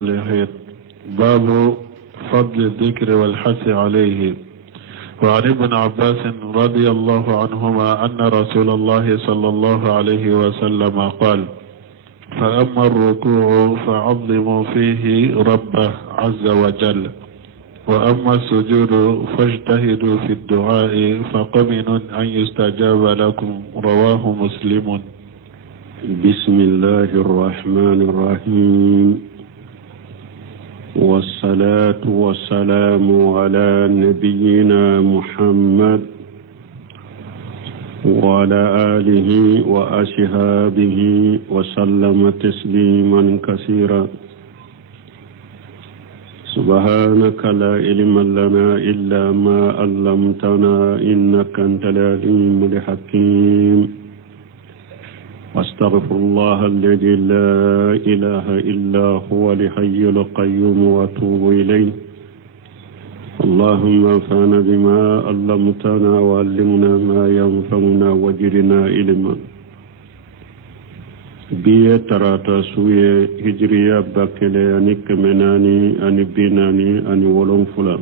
باب فضل الذكر والحث عليه. وعن ابن عباس رضي الله عنهما أن رسول الله صلى الله عليه وسلم قال: فأما الركوع فعظموا فيه ربه عز وجل، وأما السجود فاجتهدوا في الدعاء فقمن أن يستجاب لكم. رواه مسلم. بسم الله الرحمن الرحيم، والصلاة والسلام على نبينا محمد وعلى آله وأصحابه وسلم تسليما كثيرا. سبحانك لا علم لنا إلا ما علمتنا إنك أنت العليم الحكيم. واستغفر الله الذي لا إله إلا هو الحي القيوم واتوب إليه. اللهم انفعنا بما علمتنا وعلمنا ما ينفعنا وزدنا علما. بيه تراتا سوية هجرية باكلي أني كمناني أني بيناني أني ولون فلان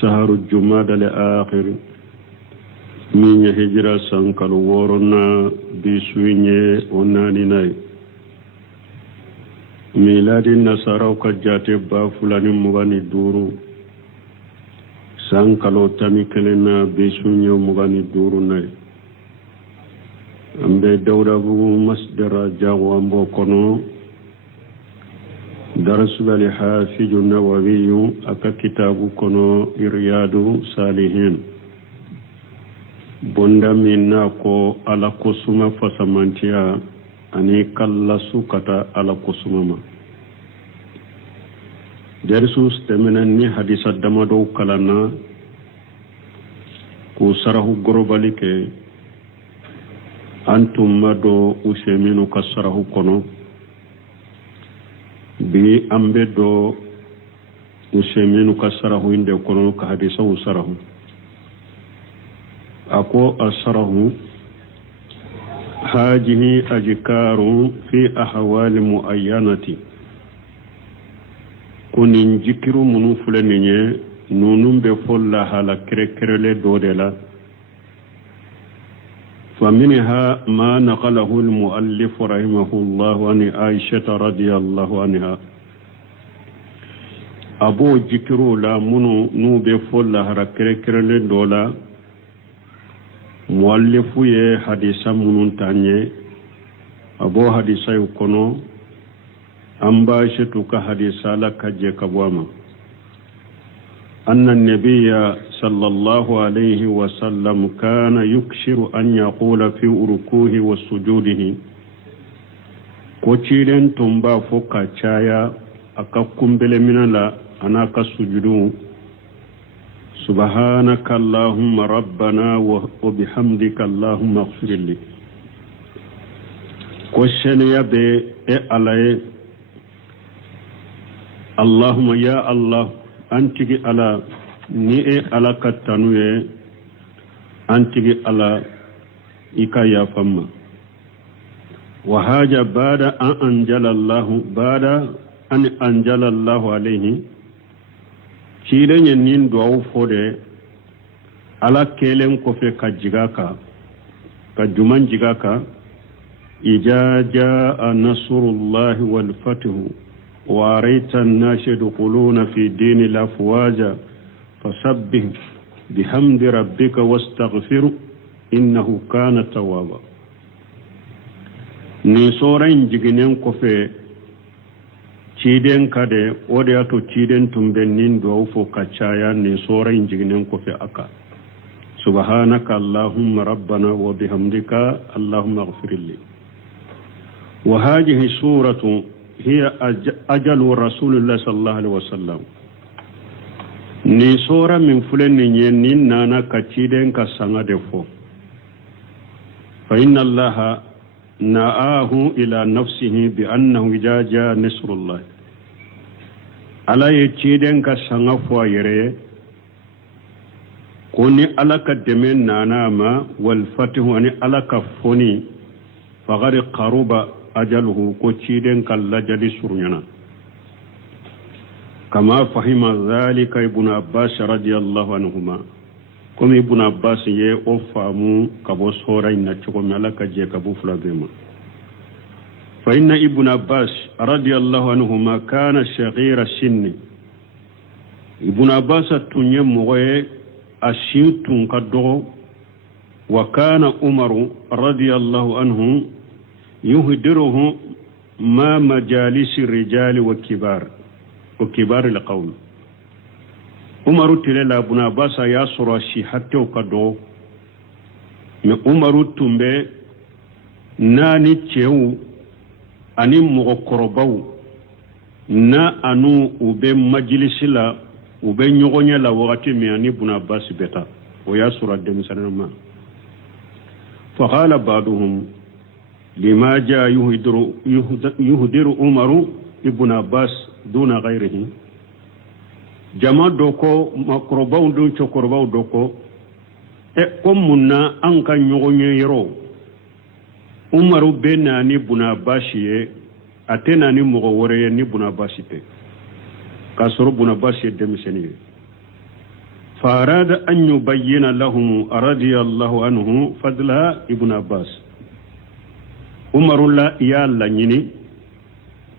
سهر الجماد الآخر min hijira sankal worona bisuinye onani nay miladi nasaraw ka jate ba fulani mugani duru sankalo tami kelena bisuinye mugani duru nay ambe dawda bu masdara jawambo kono darasul al-hafiz an-nawawi aka kitabu kono iryadu salihin bonda minna ko ala kusuma fasamantiya ani kalla sukata ala kusuma ma dersus temenan ni hadisa damado kalana ku sarahu gorobali ke antum mado useminu kasarahu kono bi ambe do useminu kasarahu inde kono ka hadisa usarahu أكو أسره هذه أذكار في أحوال معينة كونين ذكر منو فلنية نونم بفول على كركرل دودلا فمنها ما نقله المؤلف رحمه الله عن عائشة رضي الله عنها أبو ذكر لا منو نو بفول على كركرل دولا muallifu ye hadisa munun tanye abo hadisa yukono amba shetu ka hadisa la kaje kabwama anna an-nabiyya sallallahu alayhi wa sallam kana yukshiru an yaqula fi rukuhi wa sujudihi ko ciren tumba foka chaya akakumbele minala anaka sujudu سبحانك اللهم ربنا وبحمدك اللهم اغفر لي كوشن يبي علي اللهم يا الله أنتي على ني على كتانوي أنتي على إكايا فما وهذا بعد أن أنزل الله عليه cirenye nin duwawu fode ala kelen kofe ka jigaka ka juman jigaka ija jaa nasrullahi wal fathu wa raita an-nas yadkhuluna fi dini al-afwaja fasabbih bihamdi rabbika wastaghfir innahu kana tawwaba. ni soran jiginen kofe ciden kade ode ato ciden tumben nin do fo kacaya ni soran jignen ko fe aka subhanaka allahumma rabbana wa bihamdika allahumma ighfirli. wa hadhihi suratu hiya ajalu rasulullah sallallahu alaihi wasallam ni sora min fulen ni nin nana ka ciden ka sanga defo fa inna allaha na'ahu ila nafsihi bi annahu jaja nasrullah ala yeciden ka sanga fo yere koni alaka demen nana ma wal fatihu ani alaka foni faqad qaruba أجله كوتشيدن كاللجل سرننا كما فهم ذلك ابن عباس رضي الله عنهما كم ابن عباس يوفامو كبو سورين نتشكو ملك جي كبو فلابيما فإن ابن عباس رضي الله عنهما كان شغير السن ابن عباس تنيم مغي الشيطن قدو وكان عمر رضي الله عنه يهدره ما مجالس الرجال وكبار القوم عمر تللا ابن عباس ياسر الشي حتى وقدو عمر تنبي ناني تشيو أني مغكربو نا أنو وبين مجلس لا وبين يغني لا وغتي مياني ابن عباس بيتا وياسر الدمسان فقال بعضهم لما جاء يهدر عمر ابن عباس دون غيره جماعة دوكو مقرباو دون شكرباو دوكو كم منا أنك نغني يرو عمر بنا ابن عباس أتنا مغوري ابن عباس كسر ابن عباس دمسني فأراد أن يبين لهم رضي الله عنه فضل ابن عباس عمر لا يالا نيني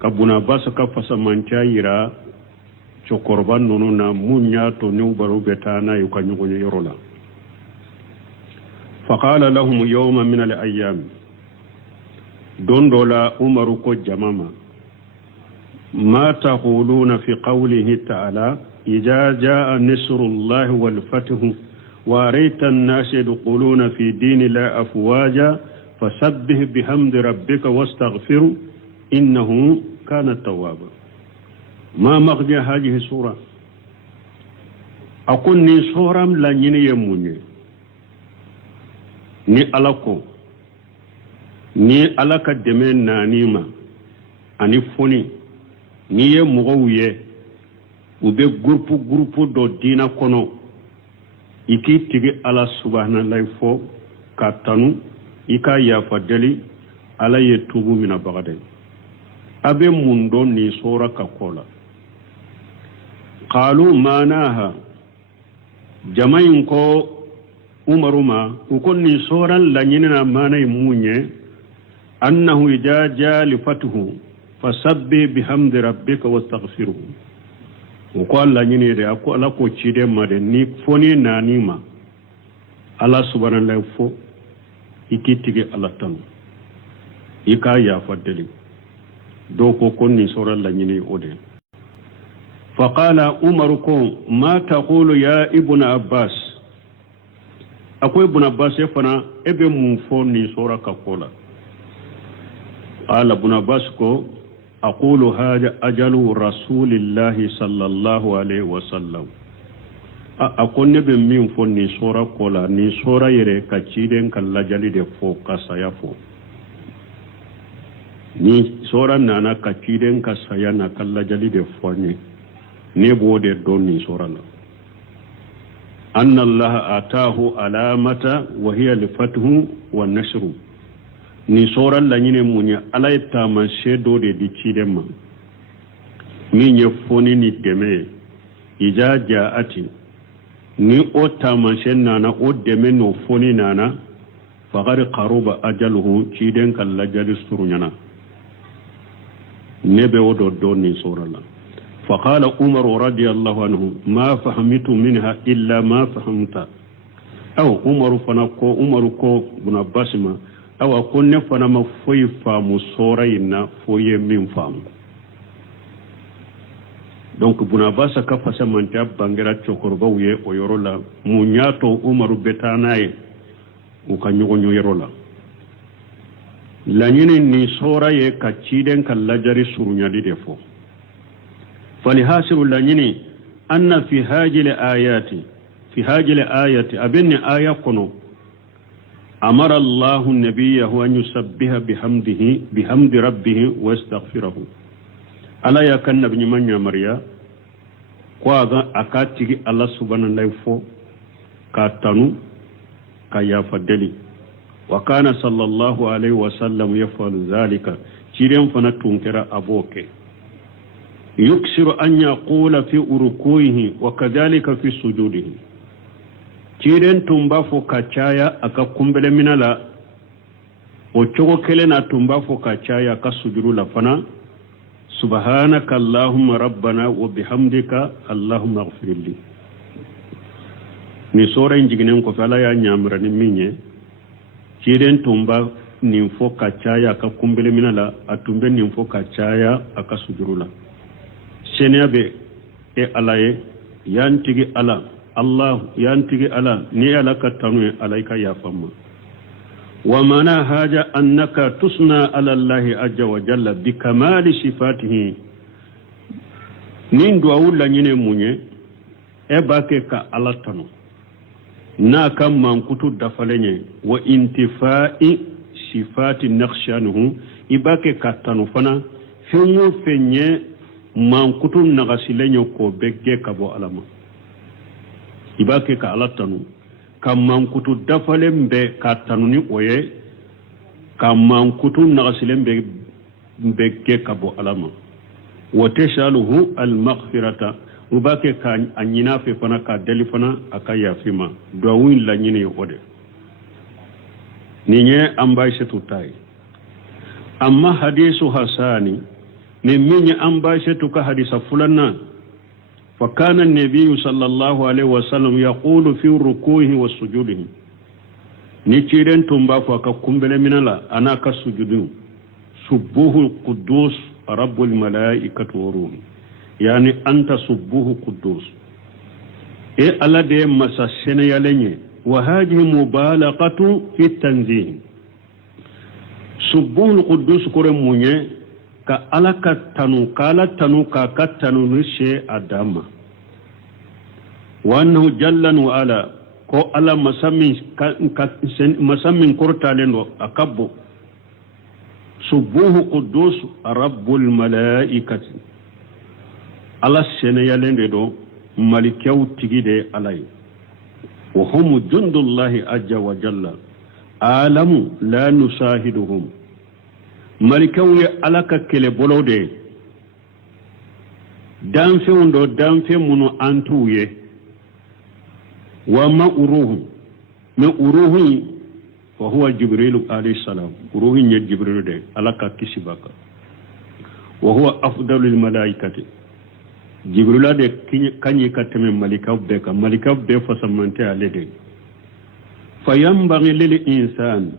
كابن عباس كفس منشايرا شكربان نونونا مونيا تونيو برو بتانا يكنيو يرولا فقال لهم يوم من الأيام دون دولا عمر كو جماما ما تقولون في قوله تعالى إذا جاء نصر الله والفتح ورأيت الناس يدخلون في دين الله أفواجا فسبح بحمد ربك واستغفر إنه كان توابا ما مغني هذه السورة أقول ني سورة لا يموني ني ألاكو ني ألاك دمين نانيما أني فوني ني يمغوية ube grupu do dina kono iki tigi ala subhanallahi fo katanu ika ya fadeli ala ye tubu mina bagade abe mundo ni sora kakola qalu manaha jamain ko umaruma ukon ni sora lanyina manay munye annahu ijaja li fatuhu fasabbi bihamdi rabbika wastaghfiruhu ko Allah nyine de ko ala ko cide made ni foni nanima Allah subhanahu fo ikitige Allah tan ika ya fadeli do ko konni sura la nyine ode faqala umar ko ma taqulu ya ibn abbas akoy ibn abbas fana ebe mun foni sura ka kola ala ibn abbas ko أقول هذا أجل رسول الله صلى الله عليه وسلم أقول نبي من فون نسورة كولا نسورة يري كتشيدن كلا جالي دي فو كسايا فو نسورة نانا كتشيدن كسايا نكلا جالي دي فو نبو دي دون نسورة أن الله آتاه علامة وهي لفتح والنشر ni soran la nyine munya ala etama shedo de di chidema mi nye foni ni deme ija jaati ni otama shenna na o deme no foni nana faqad qaruba ajaluhu chiden kala jali surunyana nebe odo do ni sorala فقال عمر رضي الله عنه ما فهمت منها إلا ما فهمت أو عمر فنكو بن عباس ما أو أكون فنما فوي فامو سورينا فوي من فامو donc buna basa ka fasa manta bangera chokorba wiye o yorola munyato umaru betanaye u ka nyogonyo yorola lanyine ni sora ye ka ciden ka lajari surunya di defo falihasiru lanyine anna fi hajil ayati abinni aya kono amara Allah nabiyahu an yusabbiha bihamdi rabbih wa yastaghfirahu ala ya kan nabi manya mariya kwa ga akatigi Allah subhanahu fo ka tanu ka ya fadeli wa kana sallallahu alaihi wa sallam yafalu zalika ciiden fana tunkera aboke yuksiru an yaqula fi urukuihi wa kadhalika fi sujudihi ciiden tumba fo ka caya aka kumbele minala o cogo kelena tumba fo ka caya aka sujudu la fana subhanaka allahumma rabbana wa bihamdika allahumma ighfirli ni sora injiginen ko fala ya nyamra ni minye ciiden tumba nin fo ka caya aka kumbele minala atumbe nin fo ka caya aka sujudu la senya be e alaye yantigi ala Allah yantigi ala ni ala ka tanu alaika ya famma wa mana haja annaka tusna ala Allah azza wa jalla bi kamali sifatihi nin duwa la nyine munye e bake ka ala tanu na kam mankutu dafalenye wa intifai sifati nakhshanuhu ibake ka tanu fana fenyo fenye mankutu nagasilenyo ko begge kabo alama ibake ka alatanu ka mankutu dafalembe ka tanuni oye ka mankutu nagasilembe begge kabo alama wa tashaluhu almaghfirata ubake ka anyina fe fana ka delifana akaya fima dawin la nyine ode ninye ambaishe tutai amma hadisu hasani من أنباشتك حديث فلنا فكان النبي صلى الله عليه وسلم يقول في ركوعه وسجوده نيتيرن تمبا فككمبل من الله أنا كسجود سبوه القدوس رب الملائكة والروح يعني أنت سبوه قدوس إيه الله دي مساسين يلني وهذه مبالغة في التنزيه سبوه القدوس كرموني ka ala ka tanu kala tanu ka tanu nishe adama wa annahu jalla wa ala ko ala masammin kortalendo akabbo subuhu quddus rabbul malaikati ala sene yalende do malikaw tigide alay wa hum jundullahi azza wa jalla alamu la nusahiduhum malikaw ye alaka kele bolode danfe undo danfe muno antuye wa ma uruhu me uruhu fa huwa jibril alayhi salam uruhu nye jibril de alaka kisibaka wa huwa afdalul malaikati jibril de kanyi kateme malikaw be fasamante alede fayambaghi lil insan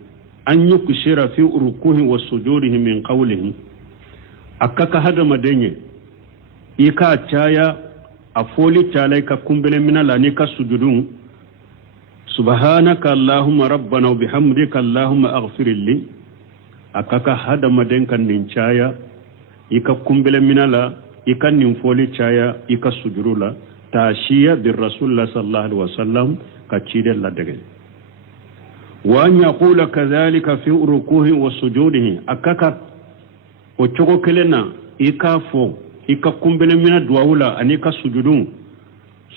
an yuksira fi rukuhi wa sujudihi min qawlihi akaka hada madenye ika chaya afoli chalai ka kumbele minala ni ka sujudun subhanaka allahumma rabbana wa bihamdika allahumma aghfir li akaka hada madenka nin chaya ika kumbele minala ika nin foli chaya ika sujurula tashiya bir rasulullah sallallahu alaihi wasallam ka chide la dege وأن يقول كذلك في ركوعه وسجوده أكاكا وشوكو كلنا إكافو إكا كمبل من الدواولا أنيكا سجدون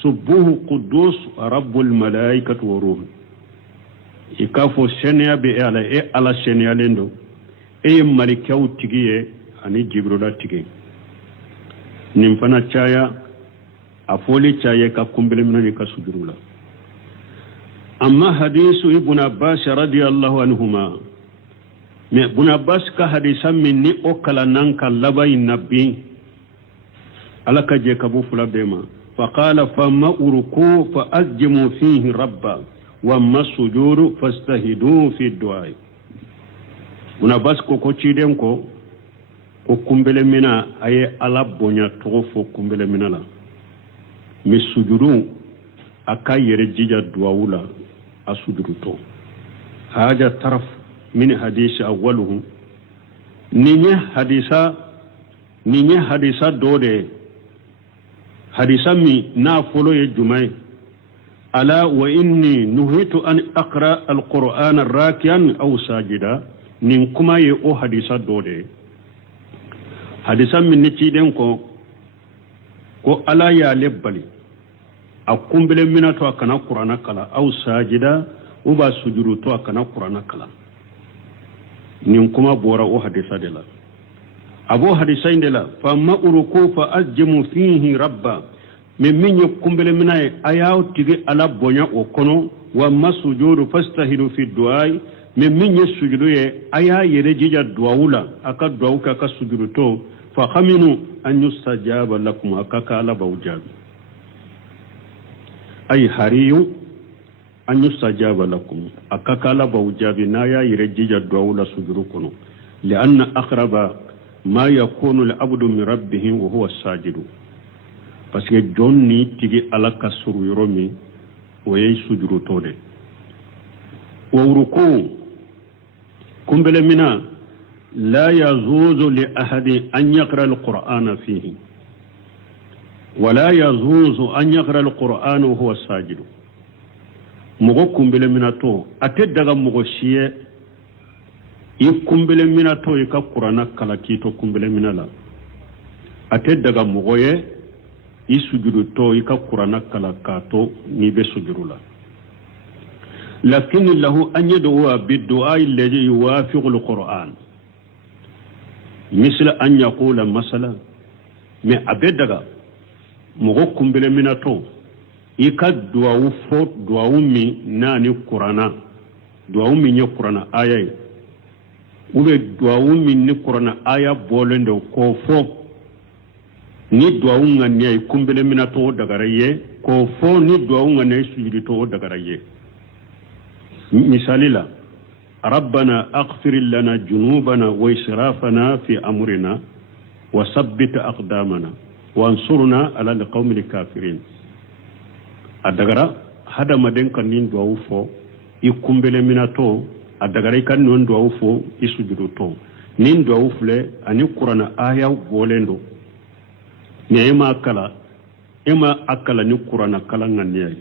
سبوه قدوس رب الملائكة وروح إكافو سنيا بإعلا على سنيا لندو ملكاو تيجي أني جبرولا تيجي نمفنا تشايا أفولي تشايا كا كمبل من أنيكا سجدولا أما حديث ابن عباس رضي الله عنهما ابن عباس كحديثا مني أكلا ننكا لبا النبي ألك جيكبو فلا بما فقال فما أركو فأجموا فيه ربا وما السجود فاستهدوا في الدعاء ابن عباس كوكو تشيدنكو كوكمبل منا أي ألابونيا توفو كمبل منا لا مسجدون أكاي رجيجا دواولا أسجدتو هذا طرف من حديث أوله نيني حديثا دودي حديثا مي نافلو يجمعي ألا وإني نهيت أن أقرأ القرآن راكيا أو ساجدا ننكما يؤو حديثا دودي حديثا من نتيدين كو ألا يا لبالي akumbele mina to akana qur'ana kala au sajida uba sujudu to akana qur'ana kala nin kuma bora o hadisa de la abo hadisain de la fa ma uruku fa ajmu fihi rabba min kumbele minaye ayaw tigi ala bonya o kono wa masujudu fastahidu fi du'ai min sujudu ye aya yere jija duawula aka duauka aka sujudu to fa khaminu an yustajaba lakum akaka ala bawjabi ay hariyu an yustajaba lakum akaka ala bawjabi na ya yere jija duawula sujudu kono lianna aqraba ma yakunu al-abdu min rabbih wa huwa sajidu parce que jonni tigi ala kasuru yoromi waye sujudu tode wa ruku kumbele mina la yazuzu li ahadi an yaqra al-qur'ana fihi ولا يجوز أن يقرأ القرآن وهو ساجد مغو كمبل مناتو أتدغى مغشية يكمبل مناتو يكا قرآن كلاكيتو كمبل منالا أتدغى مغوية يسجد تو يكا قرآن كلاكاتو نيبه سجرولا لكن له أن يدعو بالدعاء الذي يوافق القرآن مثل أن يقول مثلا من أبدغى mogo kumbele minato ika duawu fo duawu mi nani qur'ana duawu mi nye qur'ana aya ube duawu mi ni qur'ana aya bolendo ko fo ni duawu ngani kumbele minato dagaraye ko fo ni duawu ngani sujudito dagaraye misalila ربنا اغفر لنا جنوبنا وإسرافنا في أمرنا وثبت أقدامنا وانصرنا على القوم الكافرين adagara hada maden kan nin duawu fo ikumbele minato adagara kan non duawu fo isujudu to nin duawu fle ani qur'ana aya bolendo neema akala ni qur'ana kala nganyai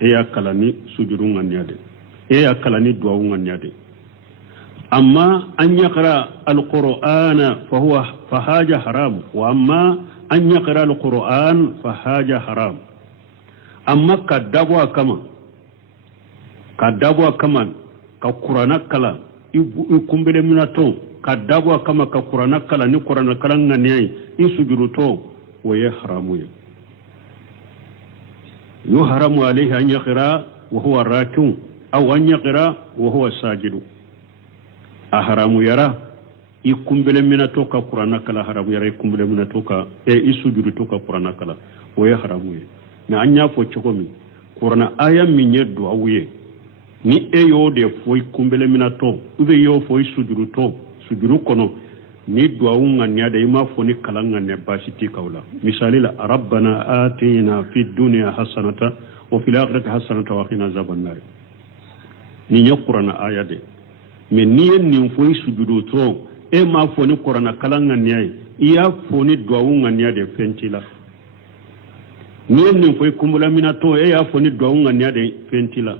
e akala ni sujudu nganyade e akala ni duawu nganyade amma an yaqra alqur'ana fa huwa fahaja haram wa amma an yaqra alquran fa haja haram amma kadabwa kama ka qur'ana kala ikumbele minato kadabwa kama ka qur'ana kala ni qur'ana kala ngani isujudu to waye haramu yu haramu alayhi an yaqra wa huwa raki'un aw an yaqra wa huwa sajidu aharamu yara ikumbele minato ka qur'ana kala haramu yara ikumbele minato ka isujudu to ka qur'ana kala waye haramu na anya fo chokomi qur'ana aya minye duawye ni eyo de fo ikumbele minato ube yo fo isujudu to sujudu kono ni duawu nganya de ma fo ni kala nganya basiti kawla misalila rabbana atina fid dunya hasanata wa fil akhirati hasanata wa qina azaban nar ni nya qur'ana aya de mais ni en fo isujudu to e ma fo ni qur'ana kala nganya iya fo ni duawu nganya de fentila ni en fo kumbula minato e ya fo ni duawu nganya de fentila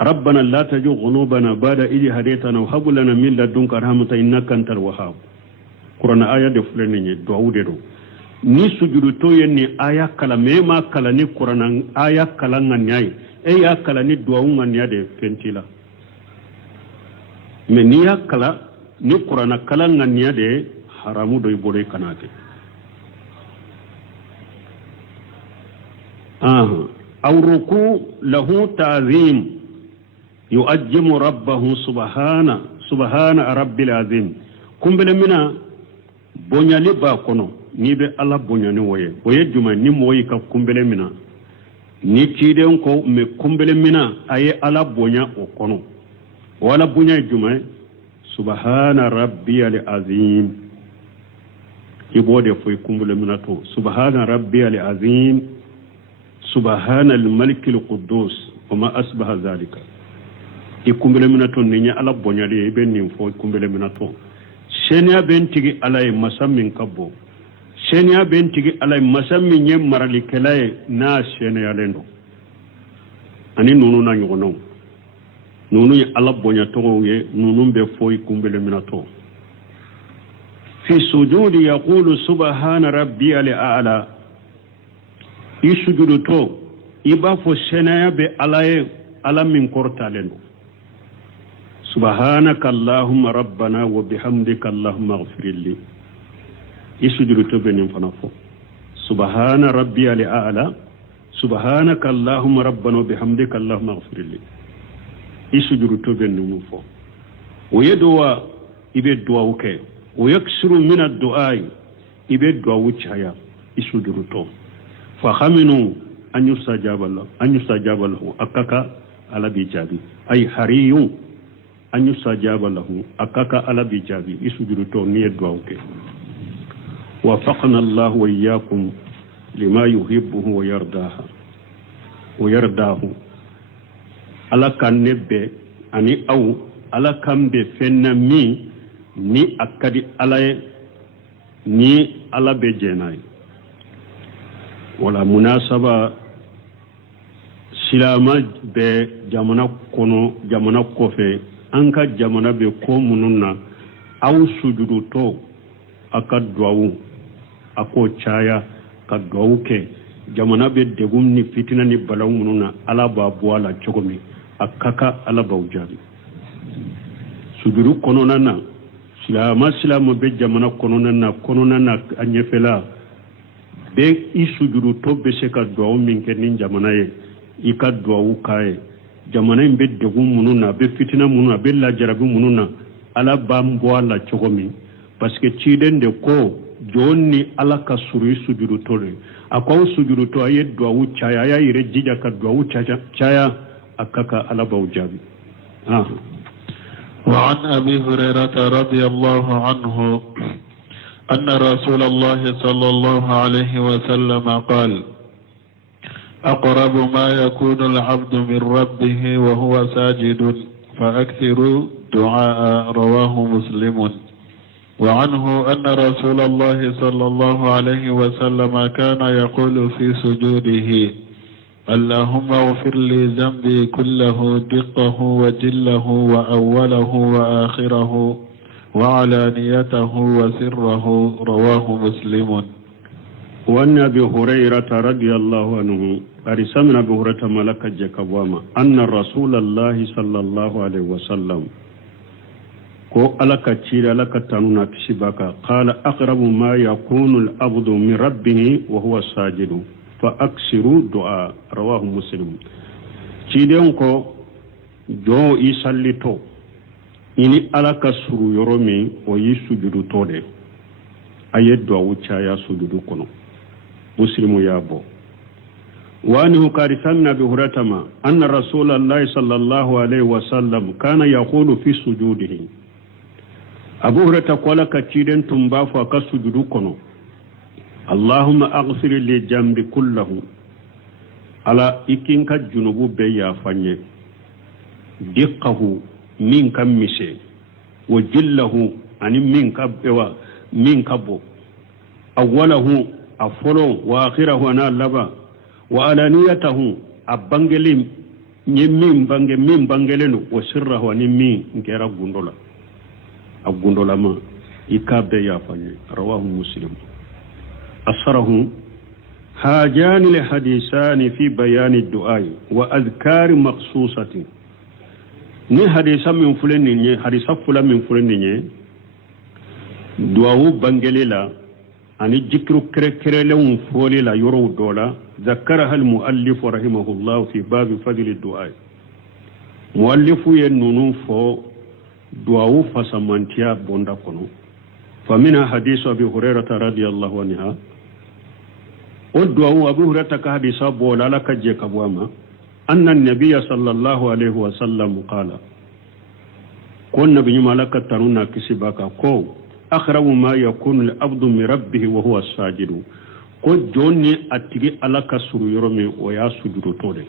ربنا لا تجو قلوبنا بعد إذ هديتنا وهب لنا من لدنك رحمة إنك أنت الوهاب قرآن آية دفلني دعوة دو ni sujudu to yenni aya kala mema kala ni qur'an aya kala nganyai e ya kala ni duwa nganya de fentila me ni ya kala ni qur'an kala nganya de haramu do ibole kanate aw ruku lahu ta'zim يؤجم ربه سبحان رب العظيم كمبل منا بونيا لبا كونو نيبي الله بونيا نويه ويجمع نموي كمبل منا نيتيدن كو مي كمبل منا اي الله بونيا كونو ولا بونيا جمع سبحان ربي العظيم يبودي في كمبل منا تو سبحان ربي العظيم سبحان الملك القدوس وما أصبح ذلك ikumbele minato ninya ala bonyade be nin fo ikumbele minato senya bentigi ala e masammin kabbo senya bentigi ala e masammin nyem marali kelaye na senya lendo ani nunu na nyono nunu ya ala bonyato ye nunu be fo ikumbele minato fi sujudi yaqulu subhana rabbiyal a'la isujudu to iba fo senya be ala e ala min korta lendo سبحانك اللهم ربنا وبحمدك اللهم اغفر لي isujudu to benin fana fo subhana rabbiyal a'la subhanaka allahumma rabbana bihamdika allahumma ighfirli isujudu to benin fo o yedowa ibe du'a uke o yaksiru min ad-du'a ibe du'a wuchaya isujudu to fa khaminu an yustajaba lahu akaka ala bi jabi ay hariyun an yustajaba lahu akaka ala bi jabi isujudu to ni du'a uke وفقنا الله وإياكم لما يحبه ويرضاه على كان نبي أني أو على كان بفن مي ni akadi alaye ni ala be jenay wala munasaba silama be jamana kono jamana kofe anka jamana be ko mununna aw sujudu to akad duawu ako caya ka duawu ke jamana be degum ni fitina ni balaw mununa ala ba boala chogomi akaka ala bawjabi sujudu kono nana silama be jamana kono nana anyefela be isujudu to be se ka duawu min ke nin jamana ye ika duawu kae jamana be degum mununa be fitina mununa be la jarabi mununa ala ba boala chogomi parce que ciden de ko jonni ala ka suru sujudu tole akwa sujudu to aye duawu chaya ya ire jija ka duawu chaya akaka ala bawjabi وعن أبي هريرة رضي الله عنه أن رسول الله صلى الله عليه وسلم قال أقرب ما يكون العبد من ربه وهو ساجد فأكثروا دعاء رواه مسلم وعنه أن رسول الله صلى الله عليه وسلم كان يقول في سجوده اللهم اغفر لي ذنبي كله دقه وجله وأوله وآخره وعلانيته وسره رواه مسلم. وأن أبي هريرة رضي الله عنه أرسمنا أبي هريرة ملك الجكبوما أن رسول الله صلى الله عليه وسلم ko alaka cira alaka tanuna kisibaka qala aqrabu ma yakunu al-abdu min rabbih wa huwa sajidu fa aksiru du'a rawahu muslim ciden ko jo isallito ini alaka suru yoromi o yisujudu tode ayeddo wucha ya sujudu kono muslimu yabo وأنه كارثنا بهرتما أن رسول الله صلى الله عليه وسلم كان يقول في سجوده أبو هريرة قال كثيرا تنباف وكسجد كنو اللهم أغفر لي جنبي كله على إكينك الجنوب بيا فني دقه من كمسي وجله عن من كبو أوله أفلو وآخره أنا لبا وعلانيته أبانجلي من بانجلينو وسره عن من كيرا غندولا أبغندولا ما يكابد يافني رواه مسلم أصره هاجان الحديثان في بيان الدعاء وأذكار مخصوصة ni hadisa min fulani ne hadisa fula min fulani ne duawu bangelela ani jikru krekrelun folila yoro dola ذكرها المؤلف رحمه الله في باب فضل الدعاء مؤلف ينونو فو دعاء فسمانتيا بوندا كونو فمنها حديث أبي هريرة رضي الله عنها والدعاء أبي هريرة كحديث بولا لك جيك بواما أن النبي صلى الله عليه وسلم قال كون نبي مالك تنونا كسباك كو أخرب ما يكون العبد من ربه وهو الساجد ko jonni atigi alaka suru yoromi o ya sujudu tode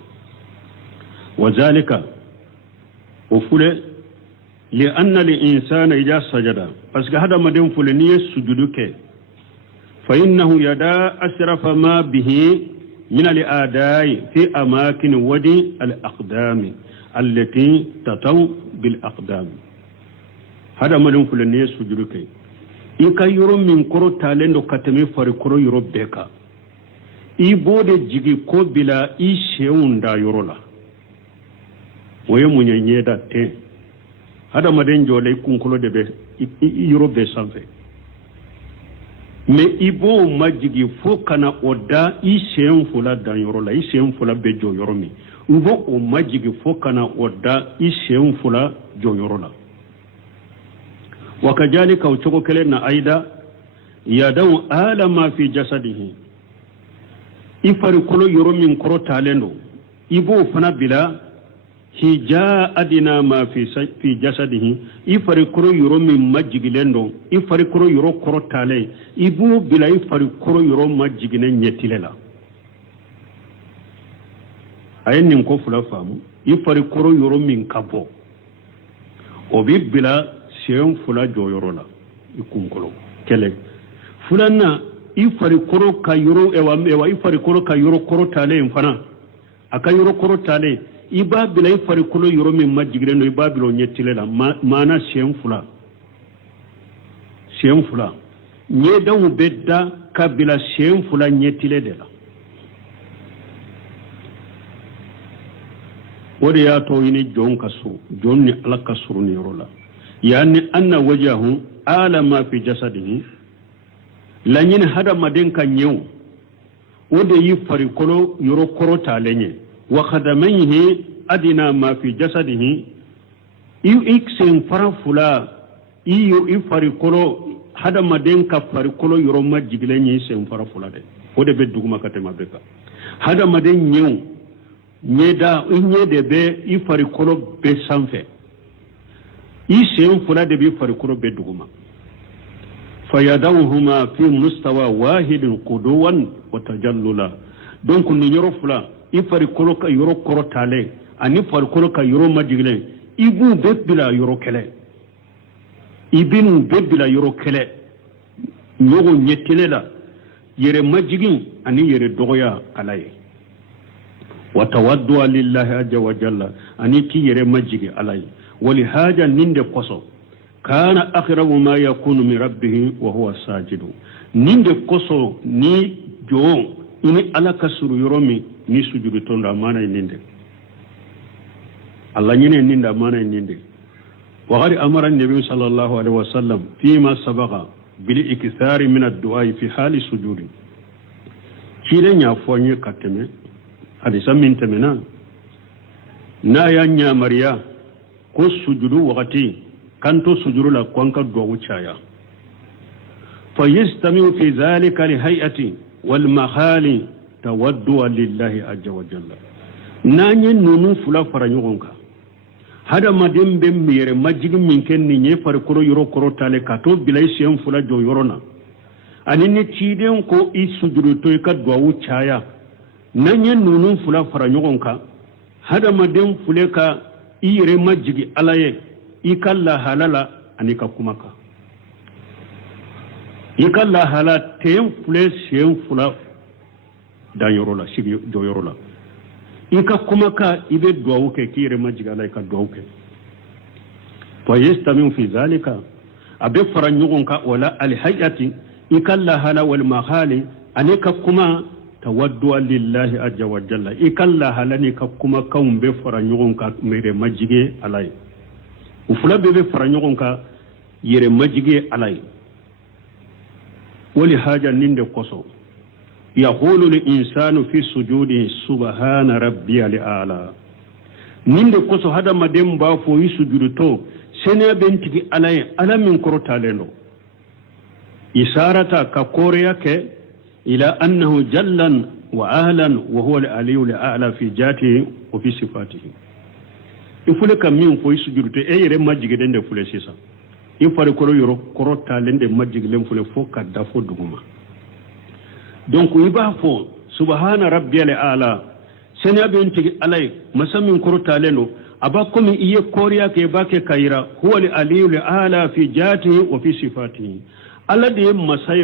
wazalika ofule li anna li insana ija sajada parce hada madem fule ni sujudu ke fa innahu yada asrafa ma bihi min al adai fi amakin wadi al aqdam allati tataw bil aqdam hada madem fule ni sujudu ke ika yoro min koro talendo kateme fari koro yoro beka i bode jigi ko bila i sheunda yoro la woye munye nyeda te hada maden jole kunkulo de be yoro be sanfe me ibo majigi fo kana oda i sen fula dan yoro la i sen fula be jo yoro mi ubo o majigi fo kana oda i sen fula jo yoro la wakajalika uchoko kele na aida yadaw ala ma fi jasadihi ifari kolo yoro min koro talendo ibo fana bila hija adina ma fi jasadihi ifari koro yoro min majigilendo ifari koro yoro koro tale ibu bila ifari koro yoro majigine nyetilela ayen nin ko fula famu ifari koro yoro min kabo obi bila seyon fula jo yoro la ikunkolo kele fulana ifari koro ka yoro ewa ifari koro ka yoro koro tale mfana aka yoro koro tale iba bila ifari kolo yoro min majigireno iba bilo nyetilela mana shen fula nye dawu bedda ka bila shen fula nyetile de la wode ya to yini jon kasu jonni ala kasuru ni yoro la yani anna wajahu ala ma fi jasadihi lanyin hada maden kan nyew wode yi fari kolo yoro koro talenye wa khadamayhi adina ma fi jasadihi iksen farafula iyo ifari kolo hada maden ka fari kolo yoro majiglenyi sen farafula de ode be duguma katema beka hada maden nyew nyeda nyede be ifari kolo be sanfe sen fula de be fari kolo be duguma fayadawhuma fi mustawa wahidin quduwan wa tajallula donc ni yoro fula ifari kolo ka yoro koro tale ani fari kolo ka yoro majigle ibu bebila yoro kele ibinu bebila yoro kele nyogo nyetelela yere majigin ani yere dogoya alaye watawaddu lillahi azza wa jalla ani ti yere majigi alaye wali haja ninde koso kana akhrabu ma yakunu min rabbih wa huwa sajidu ninde koso ni jo ini alaka suru yoromi ni sujudu tonda mana ninde Allah nyine ninda mana ninde wa qad amara an-nabi sallallahu alaihi wasallam fima sabaqa bil ikthari min ad-du'a fi hali sujudi kire nya fonye kateme hadisa min temena na ya nya mariya ko sujudu wakati kanto sujudu la kwanka do wuchaya fa yastamiu fi dhalika li hay'ati wal mahali tawaddu lillahi azza wa jalla nanye nunu fula faranyogonka hada madem be mere majigin minken ni nye far koro yoro koro tale kato bilay shem fula jo yorona anini chiden ko isujudu to ka do chaya nanye nunu fula faranyogonka hada madem fuleka ire majigi alaye ikalla halala anika kumaka ikalla hala tem fule shem fula da yorola sigi jo yorola ika kumaka ibe duauke kire majiga laika duauke fa yastamin fi zalika abe faranyugonka wala alhayati ikalla hala wal mahali anika kuma tawaddu lillahi azza wa jalla ikalla hala ni ka kuma kan be faranyugonka mere majige alai ufula be faranyugonka yere majige alai wali haja ninde koso يقول الإنسان في سجوده سبحان ربي الأعلى نند كوسو هذا ما دم بافو يسجدتو سنة بنتي على من كروتالينو إشارة ككوريا إلى أنه جلا وأهلا وهو العلي الأعلى في ذاته وفي صفاته يفلك من فو يسجدتو أي رم مجدين فلسيسا يفرق كروتالين دم مجدين فلفو كدافو دغما donc iba fo subhana rabbiyal ala senya binti alay masamin kurtaleno aba komi iye koriya ke bake kaira huwa aliyul ala fi jatihi wa fi sifatihi alladhi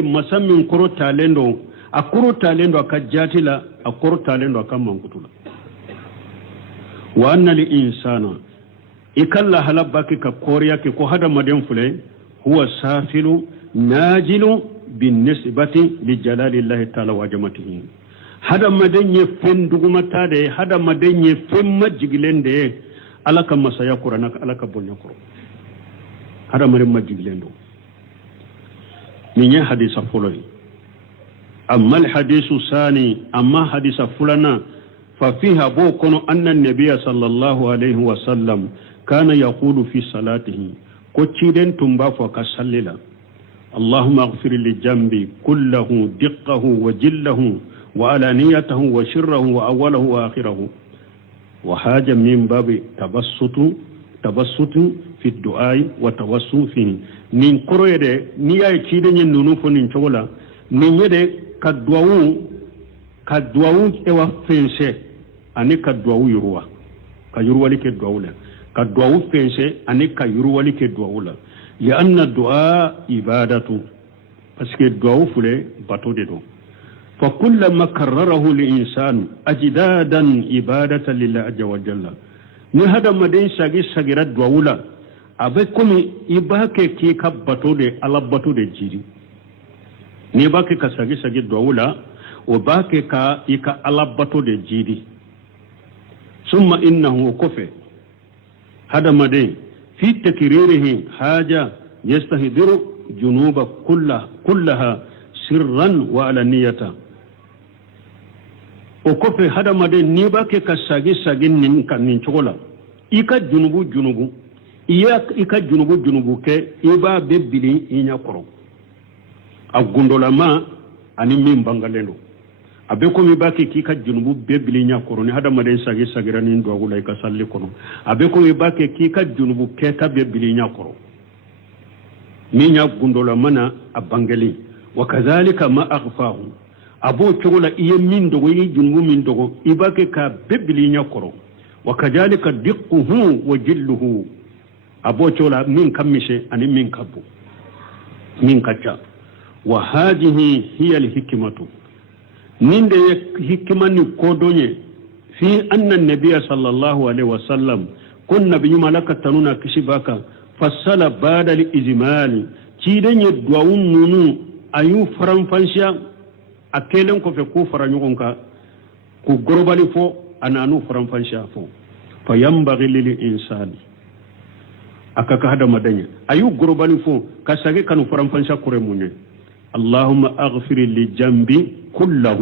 masamin kurtaleno akurtalendo akajatila akurtalendo akamanqutula wa anna li insana ikalla halabaki ka koriya ke ko hada maden fule huwa safilu najilu بالنسبة لجلال الله تعالى وجمته هذا مدن يفن دغمتا ده هذا مدن يفن مجغلن ده alaka masaya qur'ana alaka bonya qur'an hada mare majiglen do ni nya hadisa foloi أما الحديث الثاني أما حديث فلنا ففيها بوكن أن النبي صلى الله عليه وسلم كان يقول في صلاته كتشيدن تنبا فكسللا اللهم اغفر لجنبي كله دقه وجله وعلانيته وشره وأوله وآخره وهذا من باب تبسط في الدعاء وتوسل فيه من كرويده نيا تشيدن ينونو فنين شغلا من يده كدواو ewa fense ani kadwawu yurwa ka yurwali ke dwawula kadwawu fense ani ka yurwali ke dwawula ya anna du'a ibadatu parce que dwawu fule bato de do fa kullama karrarahu li insan ajdadan ibadatan lillahi azza wa jalla ni hada madin sagira dwawula abe komi ibake ki ka bato de ala bato de jiri ni bake ka sagi dwawula o bake ka ika alabato de jidi summa innahu kufi hada made fi takririhi haja yastahdiru junuba kullaha sirran wa alaniyata o kufi hada made ni bake ka sagi nin kanin chola ika junubu ika junubu ke iba bebili inya koro agundolama ani min bangalendo abe ko mi baki ki ka junubu bebili nya koroni hada maden sagira nin do wula ka salli kono abe ko mi baki ki ka junubu ke ka bebili nya koro mi nya gundola mana abangali wa kadhalika ma aghfahu abo chogola iye min do yi junubu min do ibake ka bebili nya koro wa kadhalika diquhu wa jilluhu abo chola min kamishe ani min kabu min kacha wa hadhihi hiya alhikmatu ninde hikmani kodonye fi anna an-nabiy sallallahu alaihi wasallam kun nabiyyu malaka tanuna kishibaka fasala bada al-ijmal cidenye duawun nunu ayu faranfansha akelen ko fe ko faranyugonka ku gorobali fo ananu faranfansha fo fayambaghi lil insani akaka hada madanya ayu gorobali fo kasage kanu faranfansha kure munye اللهم اغفر لي جنبي كله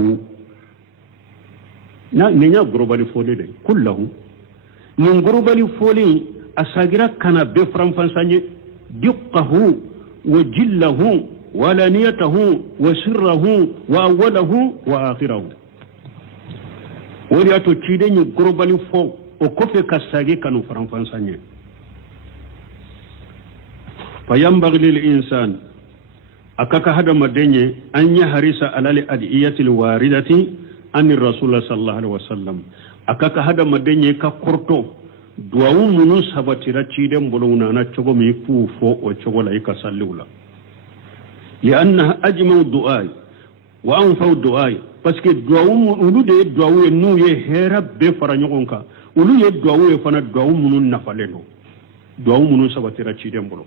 نيا غروبالي فولي دي كله من غروبالي فولي اساغرا كان بفران فانساني دقه وجله ولانيته وسره واوله واخره ورياتو تشيدني غروبالي فو او كوفي كاساغي كانوا فران فانساني فينبغي للانسان akaka hada madenye anya harisa alali adiyatil waridati anir rasul sallallahu alaihi wasallam akaka hada madenye ka korto duawu munu sabatira ciden bolona na chogo mi fufo o chogo la ika sallula lianna ajma du'a wa anfa du'a parce que duawu ulu de duawu nu ye hera be faranyogonka ulu ye duawu fana duawu munu nafaleno duawu munu sabatira ciden bolo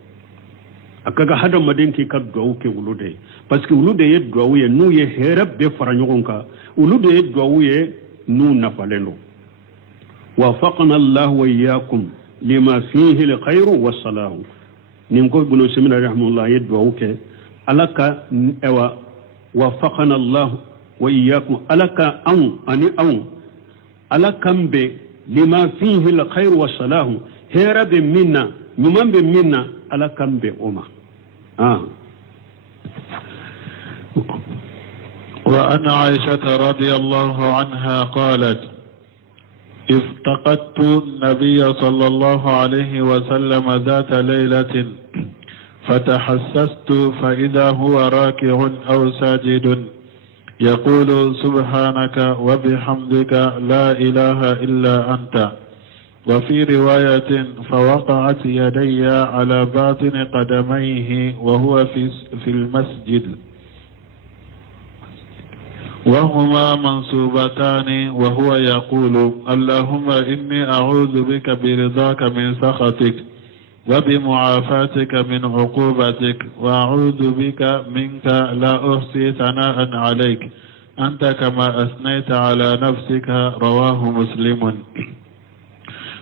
akaga hada madenki ka duawu ke ulude parce que ulude ye duawu ye nu ye hera be faranyogonka ulude ye duawu ye nu nafaleno وفقنا الله وإياكم لما فيه الخير والصلاح نقول بنو سمنا رحمه الله يدعوك ألك وفقنا الله وإياكم ألك ألك لما فيه الخير والصلاح هرب منا نمن منا ألك أمة وأن عائشة رضي الله عنها قالت افتقدت النبي صلى الله عليه وسلم ذات ليلة فتحسست فإذا هو راكع أو ساجد يقول سبحانك وبحمدك لا إله إلا أنت وفي رواية فوقعت يدي على باطن قدميه وهو في المسجد وهما منصوبتان وهو يقول اللهم إني أعوذ بك برضاك من سخطك وبمعافاتك من عقوبتك وأعوذ بك منك لا أحصي ثناء عليك أنت كما أثنيت على نفسك رواه مسلم.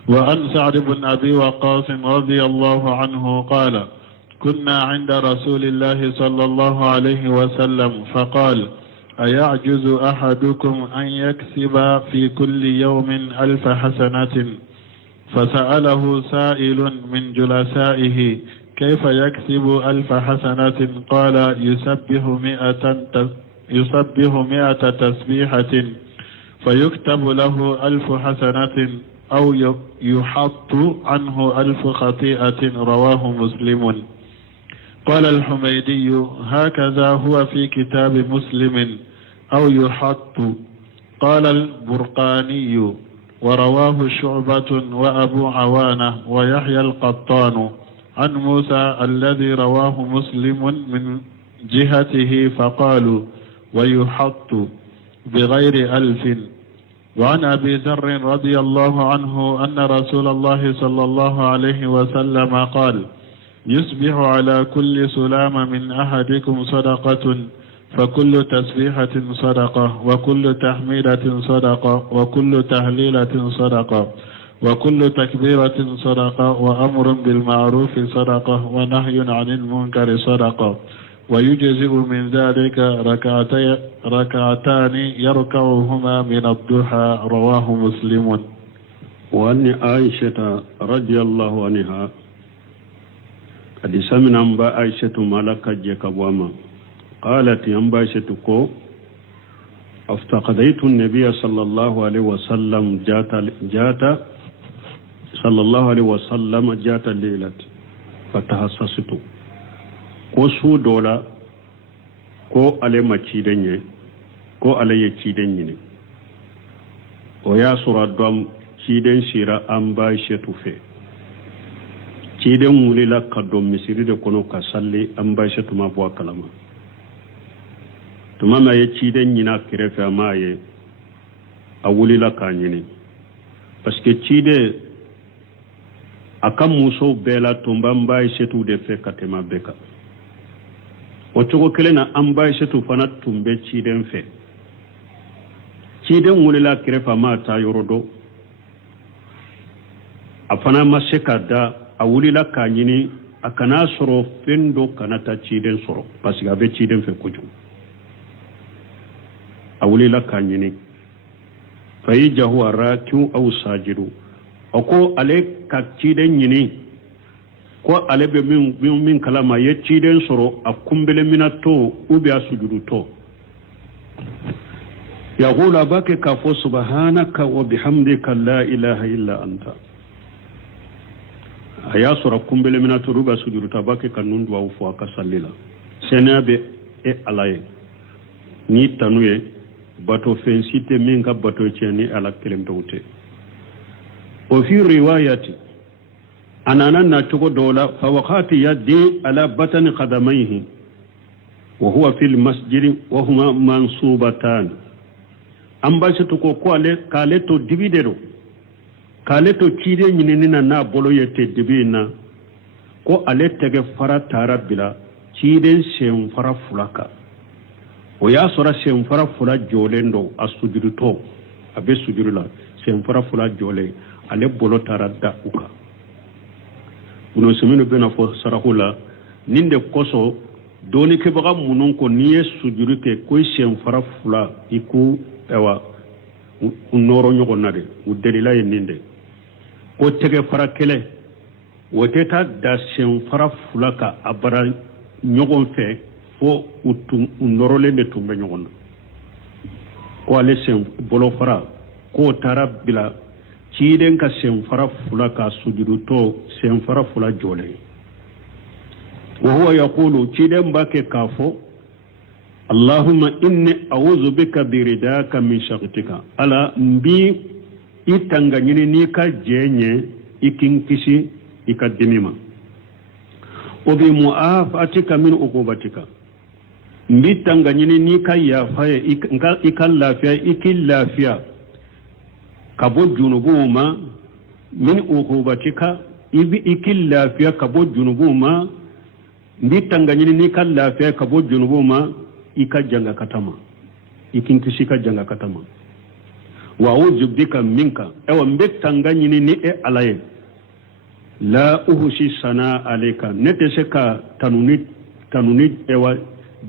وعن سعد بن أبي وقاص رضي الله عنه قال كنا عند رسول الله صلى الله عليه وسلم فقال أيعجز أحدكم أن يكسب في كل يوم 1000 حسنة؟ فسأله سائل من جلسائه كيف يكسب 1000 حسنة؟ قال يسبح 100 تسبيحة فيكتب له 1000 حسنة أو يحط عنه 1000 خطيئة. رواه مسلم. قال الحميدي هكذا هو في كتاب مسلم أو يحط. قال البرقاني ورواه شعبة وأبو عوانة ويحيى القطان عن موسى الذي رواه مسلم من جهته فقالوا ويحط بغير 1000. وعن أبي ذر رضي الله عنه أن رسول الله صلى الله عليه وسلم قال يصبح على كل سلام من أحدكم صدقة فكل تسبيحة صدقة وكل تحميدة صدقة وكل تهليلة صدقة وكل تكبيرة صدقة وأمر بالمعروف صدقة ونهي عن المنكر صدقة ويجزئ من ذلك ركعتان يركعهما من الضحى. رواه مسلم. وأن عائشة رضي الله عنها قد سمعنا أنبا عائشة مالك جكبواما قالت أنبا عائشة كو افتقديت النبي صلى الله عليه وسلم جات صلى الله عليه وسلم جات الليلة فتحسست ko su dola ko ale macidenye ko ale ye cidenye ne o ya sura dom ciden sira an ba shetu fe ciden wulila ka dom misiri de kono ka salli an ba shetu ma bo kalama tuma ma ye ciden nyina kirefe ma ye a wulila ka nyini parce que cide aka muso bela tumba ba shetu de fe katema beka o cogo kelen na an ba shetu fana tumbe ciden fe ciden wulila kirefa ma ta yorodo a fana ma se ka da a wulila ka ɲini a kana sɔrɔ fen do kana ta ciden sɔrɔ parce que a bɛ ciden fɛ kojugu a wulila ka ɲini fa yi jahu arakiu aw sajidu o ko ale ka ciden ɲini ko ale bɛ min kalama ye ciden sɔrɔ a kunbele mina to ou bien a sujudu to yaqulu a b'a kɛ k'a fɔ subhanaka wa bihamdika la ilaha illa anta a y'a sɔrɔ kunbele mina to ou bien a sujudu to a b'a kɛ ka nun duwawu fɔ a ka salli la sɛnɛya bɛ e ala ye ni tanu ye bato fɛn si tɛ min ka bato tiɲɛ ni ala kelen pewu tɛ o fi riwayati anana na cogo dɔw la fa waqati yaddi ala batani qadamayhi wa huwa fil masjid wa huma mansubatan an ba shi to ko ale kale to divide do kale to cide nyini na bolo yete dibi na ko ale tege fara tara bila ciden sen fara fulaka o ya sora sen fara fula jolendo asujudu to abe sujudu la sen fara fula jole ale bolo tara da uka uno semino bena fo sarahula ninde koso doni ke baga munun ko niye sujudu ke ko sen fara fula iku ewa unoro nyogo nade u delila yeninde ko tege fara kele wote ta da sen fara fula ka abara nyogon fe fo unoro le ne tumbe nyogon ko ale sen bolo fara ko tara bila ciden ka sen fara fula ka sujudu to sen fara fula jole wa huwa yaqulu ciden bake kafo Allahumma inni a'udhu bika biridaka min shaghtika ala mbi itanga nyini ni ka jenye ikin kisi ikadimima obi mu'afatika min uqubatika mbi tanga nyini ni ka yafaye ikal lafiya ikil lafiya kabo junubuma min uqubatika ibi ikil lafiya kabo junubuma mbi tanga nyini ni ka lafiya kabo junubuma ika janga katama ikin kishika janga katama wa ujubdika minka ewa mbetanga nyini ni alaye la uhushi sana aleka nete seka tanunit ewa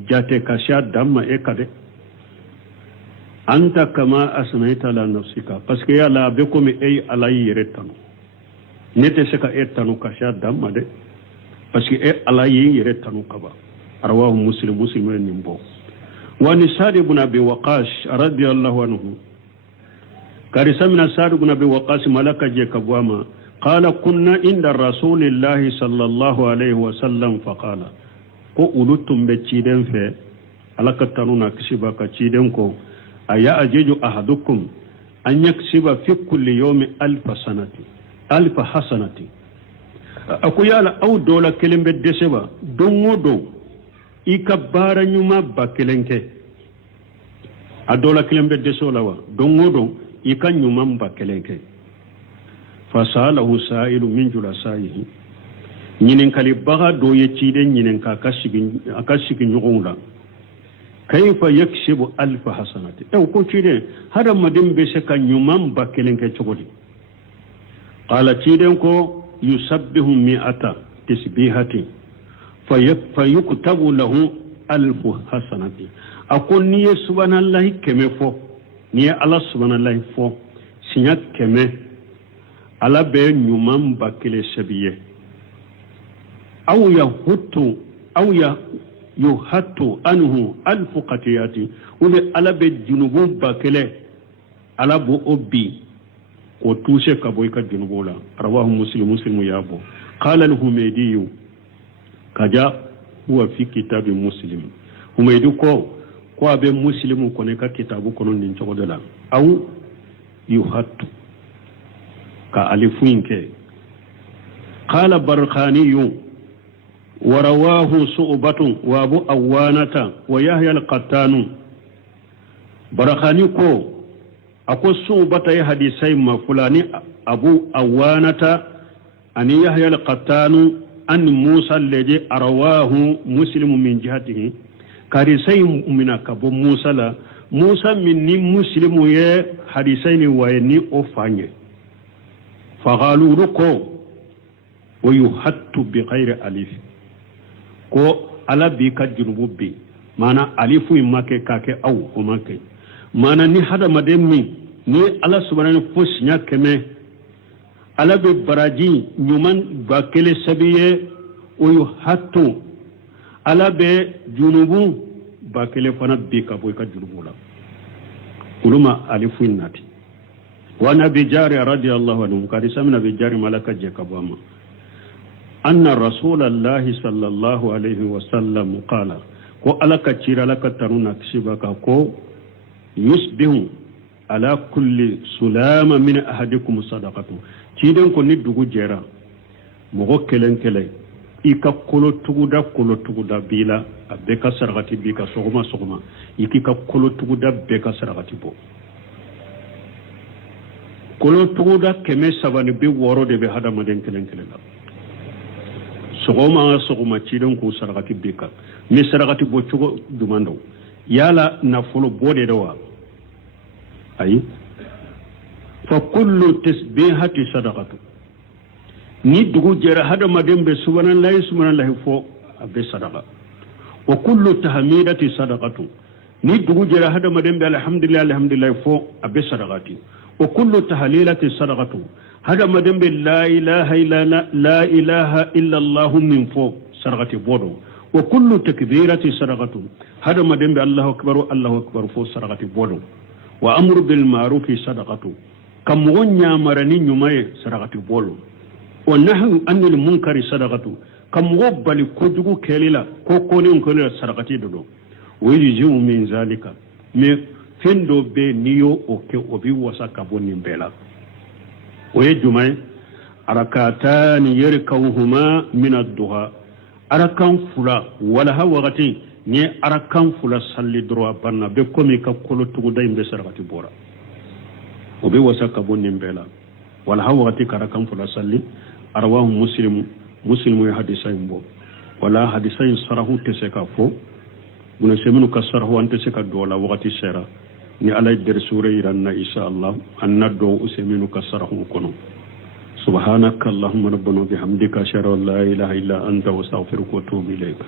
jate kasha damma kade anta kama asmaita la nafsika parce que yalla be ko mi ay alay yeretanu nete seka etanu kasha damma de parce que e alay yeretanu kaba arwahu muslim nimbo wani sa'd ibn abi waqas radiyallahu anhu karisa min sa'd ibn abi waqas malaka je kabwama qala kunna inda rasulillahi sallallahu alayhi wa sallam faqala ko ulutum be ciden fe alaka tanuna kishiba ka ciden ko aya ajeju ahadukum an yaksiba fi kulli yawmi alf hasanati akuyala aw dola kelembe deseba dongodo ikabara nyuma bakelenke adola kelembe desola wa dongodo ikanyuma bakelenke fasalahu sa'ilu min julasayihi nyinen kali baga do ye ciden nyinen ka akashigi nyugula kayfa yakshibu alf hasanati ko ciden hada madin be seka nyumam bakelenke chogodi qala ciden ko yusabbihu mi'ata tasbihati fayuktabu lahu alf hasanati akon ni subhanallahi keme fo ni ala subhanallahi fo sinya keme ala be nyumam bakele sabiye aw yuhattu anhu alf qatiyati ule ala be junubu bakele ala bo obi ko touché ka boy ka junubu la rawahu muslim yabo qala al-humaydi kaja huwa fi kitab muslim humaydi ko abe muslimu ko ne ka kitabu kono nin chogodala aw yuhattu ka alifunke qala barqani ورواه صعبة وابو أوانة ويحيى القطان برخانيكو أكو صعبة يحديثي ما فلاني أبو أوانة أن يحيى القطان أن موسى الذي أرواه مسلم من جهته كاريسي من أكبو موسى لا موسى مني مسلم يحديثين ويني أفاني فقالوا لكو ويحط بغير أليف ko ala bi ka junubu bi mana alifu make kake au o make mana ni hada mademmi ni ala subhanahu wa ta'ala keme ala be baraji nyuman ba kele sabiye o yu hattu ala be junubu ba kele fana bi ka boy ka junubu la uluma alifu nati wa nabi jari radiyallahu anhu kadisa min nabi jari malaka je kabama أن رسول الله صلى الله عليه وسلم قال كو ألك تشير لك ترونا كشبك كو يصبح على كل سلام من أحدكم صدقة تشيدن كو ندوغو جيرا مغو كلن كلن إيكا كولو تغودا بيلا أبكا سرغتي بيكا سغما إيكا كولو تغودا بيكا سرغتي بو كولو تغودا كمي سباني بي ورو دي بي هذا مدين كلن sogoma cidon ko saragati beka mi saragati bo cugo dumando yala na folo bode dawa ayi fa kullu tasbihati sadaqatu ni dugu jera hada madembe subhanallahi fo abe sadaqa wa kullu tahmidati sadaqatu ni dugu jera hada madembe alhamdulillah fo abe sadaqati wa kullu tahlilati sadaqatu hada madembe la ilaha illa allah min fo sargati bodo wa kullu takbirati sadaqatu hada madembe allahu akbar fo sargati bodo wa amru bil ma'ruf sadaqatu kam wonya marani nyumaye sargati bodo wa nahyu anil munkari sadaqatu kam wobbali ko jugu kelila ko koni ko sargati dodo wa yuju min zalika me fendo be niyo oke obi wasaka bonni bela ويجمع أركاتان يركوهما من الدعاء أركان فلا ولا وقتي ني أركان فلا صلي دروا بنا بكمي كقول تقدين بسرعة بورا وبوسك بني بلا ولا وقتي كأركان فلا صلي أرواه مسلم يحدثين بو ولا حدثين صراه تسكافو ونسمنو كسره أنت سكاد ولا وقتي سرا ni alay der sura iranna insha Allah annado useminu kasarahu kono subhanaka allahumma rabbana bihamdika ashhadu an la ilaha illa anta astaghfiruka wa atubu ilayk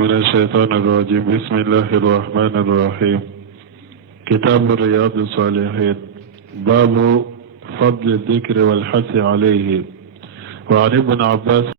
من الشيطان الرجيم. بسم الله الرحمن الرحيم. كتاب رياض الصالحين. باب فضل الذكر والحث عليه. وعن ابن عباس